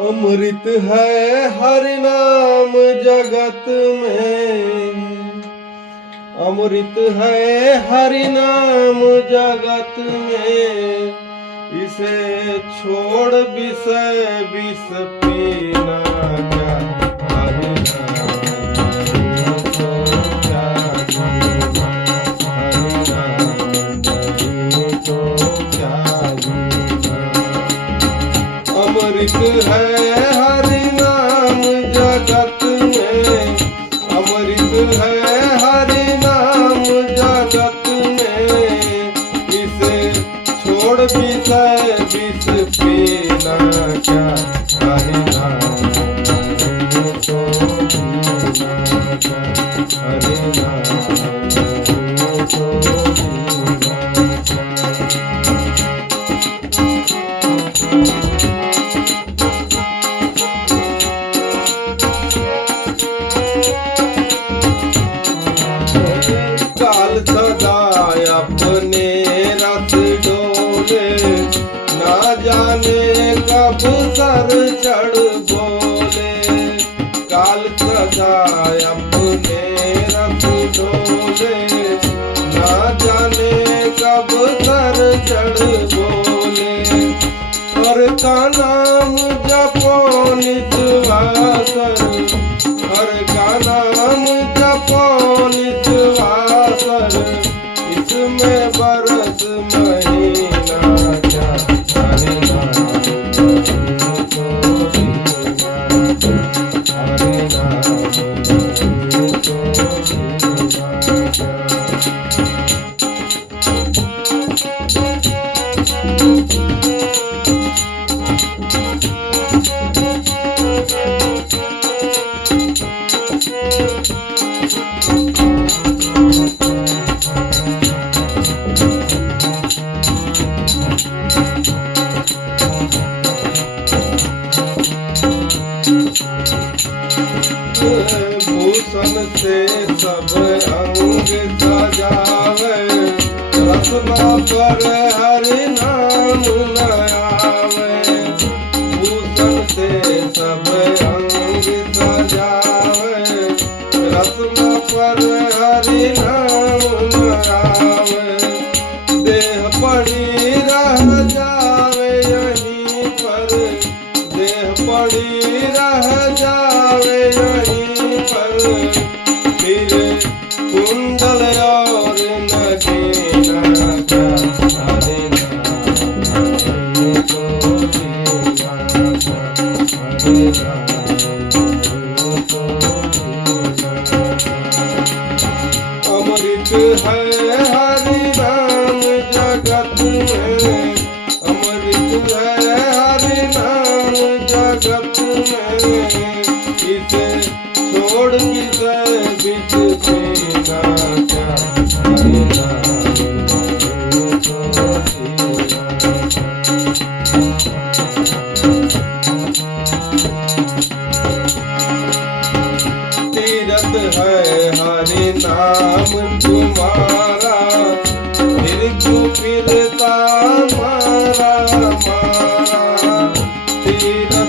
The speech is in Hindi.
अमृत है हरि नाम जगत में, अमृत है हरि नाम जगत में। इसे छोड़ विषय विष पीना क्या, हरि नाम तो क्या जीना, हरि नाम तो क्या जीना। अमृत है हरि नाम जगत में, अमृत है हरि नाम जगत में। इसे छोड़ विषय विष पीना क्या, हरि नाम तो जीना क्या, हरि नाम तो जीना क्या। काल सदा अपने रथ डोले, ना जाने कब सर चढ़ बोले। काल सदा अपने रथ डोले, ना जाने कब सर चढ़ बोले। हर का नाम जपो निस्वासर, हर का नाम जपो निस्वासर। इसमें बरस महीना क्या, हरि नाम तो जीना क्या, हरि नाम तो जीना क्या। भूषण से सब अंग सजावे, रत्ना पर हरि नाम न आवे। भूषण से सब अंग सजावे, रत्ना पर हरि नाम न आवे। देह पड़ी रह जावे यहीं पर, देह पड़ी रह जावे यहीं पर। फिर कुंडल और नगीना क्या, हरि नाम तो जीना क्या, हरि नाम तो जीना क्या। अमृत है हरि नाम जगत में, अमृत है हरि नाम जगत में। इसे छोड़ विषय विष पीना क्या, हरि नाम तो जीना तीरथ है हरि नाम तुम्हारा, फिर क्यों फिरता मारा मारा। तीरथ